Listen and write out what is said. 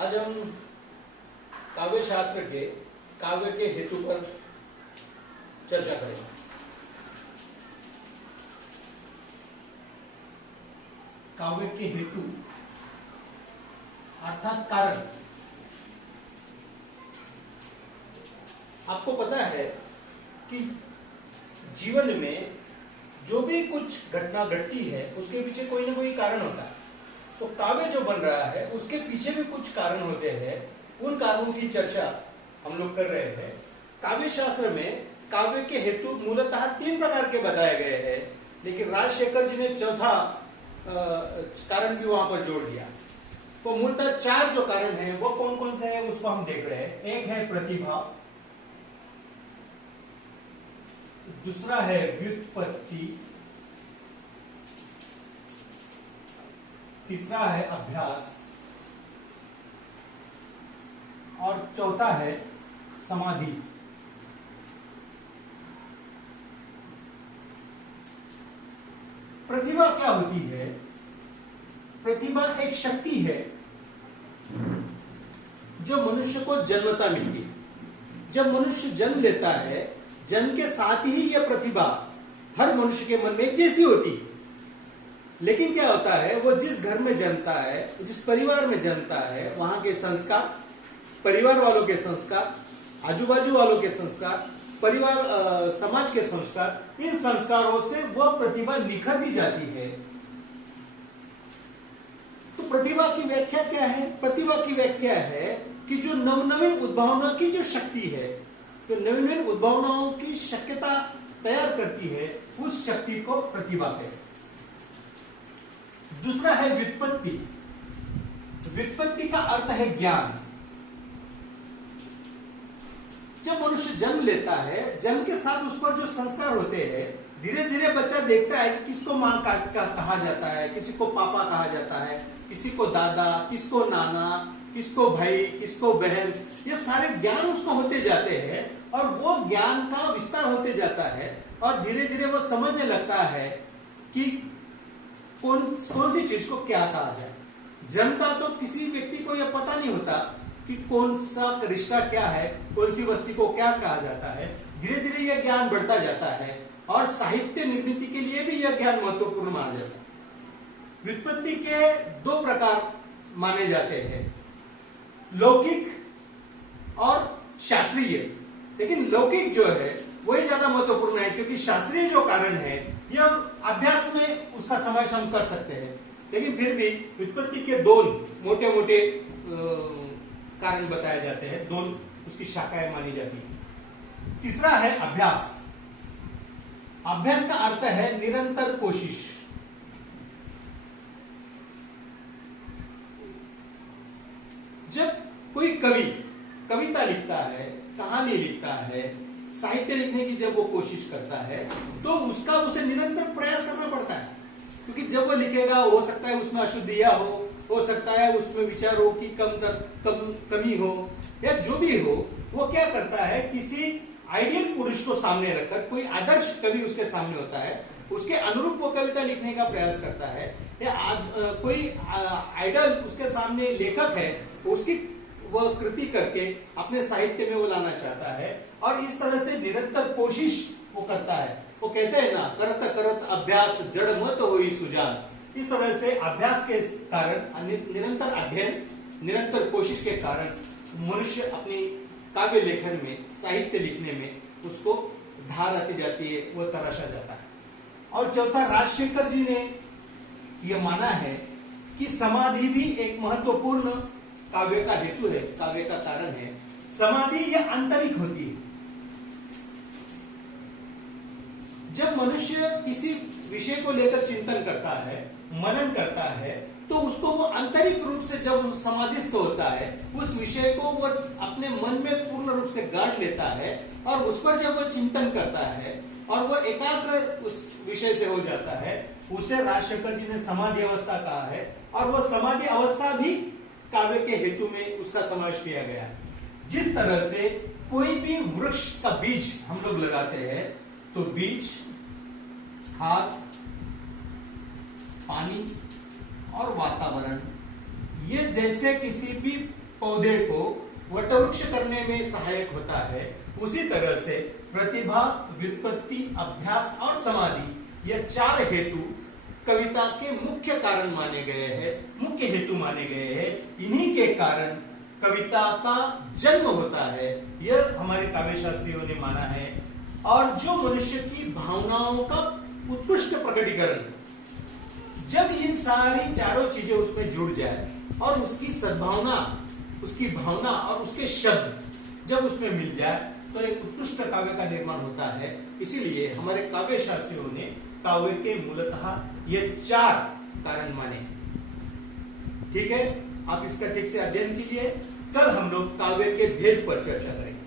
आज हम काव्य शास्त्र के काव्य के हेतु पर चर्चा करेंगे। काव्य के हेतु अर्थात कारण। आपको पता है कि जीवन में जो भी कुछ घटना घटती है उसके पीछे कोई ना कोई कारण होता है। तो काव्य जो बन रहा है उसके पीछे भी कुछ कारण होते हैं। उन कारणों की चर्चा हम लोग कर रहे हैं। काव्य शास्त्र में काव्य के हेतु मूलतः 3 प्रकार के बताए गए हैं, लेकिन राजशेखर जी ने चौथा कारण भी वहां पर जोड़ दिया। तो मूलतः 4 जो कारण हैं वो कौन कौन से हैं उसको हम देख रहे हैं। एक है प्रतिभा, दूसरा है व्युत्पत्ति, तीसरा है अभ्यास और चौथा है समाधि। प्रतिभा क्या होती है? प्रतिभा एक शक्ति है जो मनुष्य को जन्मता मिलती है। जब मनुष्य जन्म लेता है, जन्म के साथ ही यह प्रतिभा हर मनुष्य के मन में जैसी होती है। लेकिन क्या होता है, वो जिस घर में जन्मता है, जिस परिवार में जन्मता है, वहां के संस्कार, परिवार वालों के संस्कार, आजू बाजू वालों के संस्कार, परिवार समाज के संस्कार, इन संस्कारों से वह प्रतिभा निखरती जाती है। तो प्रतिभा की व्याख्या क्या है? प्रतिभा की व्याख्या है कि जो नवनवीन उद्भावना की जो शक्ति है, जो नवनवीन उद्भावनाओं की शक्यता तैयार करती है, उस शक्ति को प्रतिभा कहते हैं। दूसरा है व्युत्पत्ति। व्युत्पत्ति का अर्थ है ज्ञान। जब मनुष्य जन्म लेता है, जन्म के साथ उस पर जो संस्कार होते हैं, धीरे धीरे बच्चा देखता है कि किसको मां का कहा जाता है, किसी को पापा कहा जाता है, किसी को दादा, किसको नाना, किसको भाई, किसको बहन। ये सारे ज्ञान उसको होते जाते हैं और वो ज्ञान का विस्तार होते जाता है और धीरे धीरे वो समझने लगता है कि कौन सी चीज को क्या कहा जाए। जन्मता तो किसी व्यक्ति को यह पता नहीं होता कि कौन सा रिश्ता क्या है, कौन सी वस्तु को क्या कहा जाता है। धीरे धीरे यह ज्ञान बढ़ता जाता है और साहित्य निर्मित के लिए भी यह ज्ञान महत्वपूर्ण माना जाता है। व्युत्पत्ति के 2 प्रकार माने जाते हैं, लौकिक और शास्त्रीय। लेकिन लौकिक जो है वही ज्यादा महत्वपूर्ण है, क्योंकि शास्त्रीय जो कारण है यह अभ्यास में उसका समावेश हम कर सकते हैं। लेकिन फिर भी व्युत्पत्ति के 2 मोटे मोटे कारण बताए जाते हैं, 2 उसकी शाखाएं मानी जाती है। तीसरा है अभ्यास। अभ्यास का अर्थ है निरंतर कोशिश। जब कोई कवि कविता लिखता है, कहानी लिखता है, साहित्य लिखने की जब वो कोशिश करता है, तो उसे निरंतर प्रयास करना पड़ता है। क्योंकि जब वो लिखेगा, हो सकता है उसमें अशुद्धियां हो सकता है उसमें विचारों की कमी हो, या जो भी हो, वो क्या करता है, किसी आइडियल पुरुष को सामने रखकर, कोई आदर्श कवि उसके सामने होता है, उसके अनुरूप वो कविता लिखने का प्रयास करता है। या कोई आइडल उसके सामने लेखक है, उसकी वह कृति करके अपने साहित्य में वो लाना चाहता है और इस तरह से निरंतर कोशिश वो करता है। वो कहते हैं ना, करत करत अभ्यास जड़ मत होई सुजान। इस तरह से अभ्यास के कारण, निरंतर अध्ययन, निरंतर कोशिश के कारण मनुष्य अपनी काव्य लेखन में, साहित्य लिखने में उसको धार आती जाती है, वो तराशा जाता है। और चौथा, राजशेखर जी ने यह माना है कि समाधि भी एक महत्वपूर्ण काव्य का हेतु है, काव्य का कारण है। समाधि यह आंतरिक होती है। जब मनुष्य किसी विषय को लेकर चिंतन करता है, मनन करता है, तो उसको वो आंतरिक रूप से जब समाधिस्थ होता है, उस विषय को वो अपने मन में पूर्ण रूप से गांठ लेता है और उस पर जब वो चिंतन करता है और वो एकाग्र उस विषय से हो जाता है, उसे राजशेखर जी ने समाधि अवस्था कहा है। और वो समाधि अवस्था भी काव्य के हेतु में उसका समावेश किया गया है। जिस तरह से कोई भी वृक्ष का बीज हम लोग लगाते हैं, तो बीज, खाद, पानी और वातावरण, ये जैसे किसी भी पौधे को वटवृक्ष करने में सहायक होता है, उसी तरह से प्रतिभा, व्युत्पत्ति, अभ्यास और समाधि, यह 4 हेतु कविता के मुख्य कारण माने गए हैं, मुख्य हेतु माने गए हैं। इन्हीं के कारण कविता का जन्म होता है, यह हमारे काव्य शास्त्रियों ने माना है। और जो मनुष्य की भावनाओं का उत्कृष्ट प्रकटीकरण, जब इन सारी चारों चीजें उसमें जुड़ जाए और उसकी सद्भावना, उसकी भावना और उसके शब्द जब उसमें मिल जाए तो एक उत्कृष्ट काव्य का निर्माण होता है। इसीलिए हमारे काव्य शास्त्रियों ने काव्य के मूलतः ये 4 कारण माने। ठीक है, आप इसका ठीक से अध्ययन कीजिए। कल हम लोग काव्य के भेद पर चर्चा करेंगे।